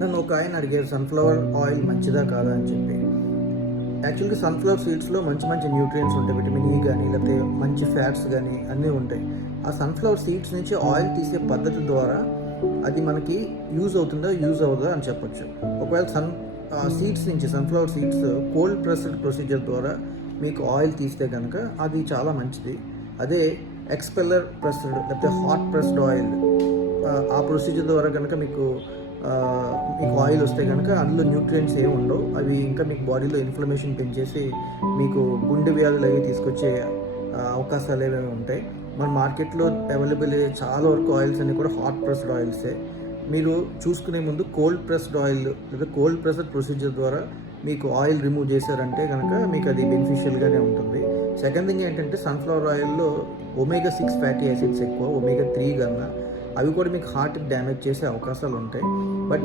నన్ను ఒక ఆయన అడిగారు సన్ఫ్లవర్ ఆయిల్ మంచిదా కాదా అని చెప్పి. యాక్చువల్గా సన్ఫ్లవర్ సీడ్స్లో మంచి మంచి న్యూట్రియంట్స్ ఉంటాయి, విటమిన్ ఈ కానీ లేకపోతే మంచి ఫ్యాట్స్ కానీ అన్నీ ఉంటాయి. ఆ సన్ఫ్లవర్ సీడ్స్ నుంచి ఆయిల్ తీసే పద్ధతి ద్వారా అది మనకి యూజ్ అవుతుందా యూజ్ అవ్వదా అని చెప్పొచ్చు. ఒకవేళ సీడ్స్ నుంచి sunflower seeds cold pressed procedure ద్వారా మీకు ఆయిల్ తీస్తే కనుక అది చాలా మంచిది. అదే ఎక్స్పెల్లర్ ప్రెస్డ్ లేకపోతే హాట్ ప్రెస్డ్ ఆయిల్ ఆ ప్రొసీజర్ ద్వారా కనుక మీకు ఆయిల్ వస్తే కనుక అందులో న్యూట్రియంట్స్ ఏమి ఉండవు. అవి ఇంకా మీకు బాడీలో ఇన్ఫ్లమేషన్ పెంచేసి మీకు గుండె వ్యాధులు అవి తీసుకొచ్చే అవకాశాలు ఏమేమి ఉంటాయి. మన మార్కెట్లో అవైలబుల్ అయ్యే చాలా వరకు ఆయిల్స్ అన్నీ కూడా హాట్ ప్రెస్డ్ ఆయిల్సే. మీరు చూసుకునే ముందు కోల్డ్ ప్రెస్డ్ ఆయిల్ లేదా కోల్డ్ ప్రెస్డ్ ప్రొసీజర్ ద్వారా మీకు ఆయిల్ రిమూవ్ చేశారంటే కనుక మీకు అది బెనిఫిషియల్గానే ఉంటుంది. సెకండ్ థింగ్ ఏంటంటే సన్ఫ్లవర్ ఆయిల్లో omega-6 ఫ్యాటీ యాసిడ్స్ ఎక్కువ, omega-3 కన్నా అవి కూడా మీకు హార్ట్కి డ్యామేజ్ చేసే అవకాశాలు ఉంటాయి. బట్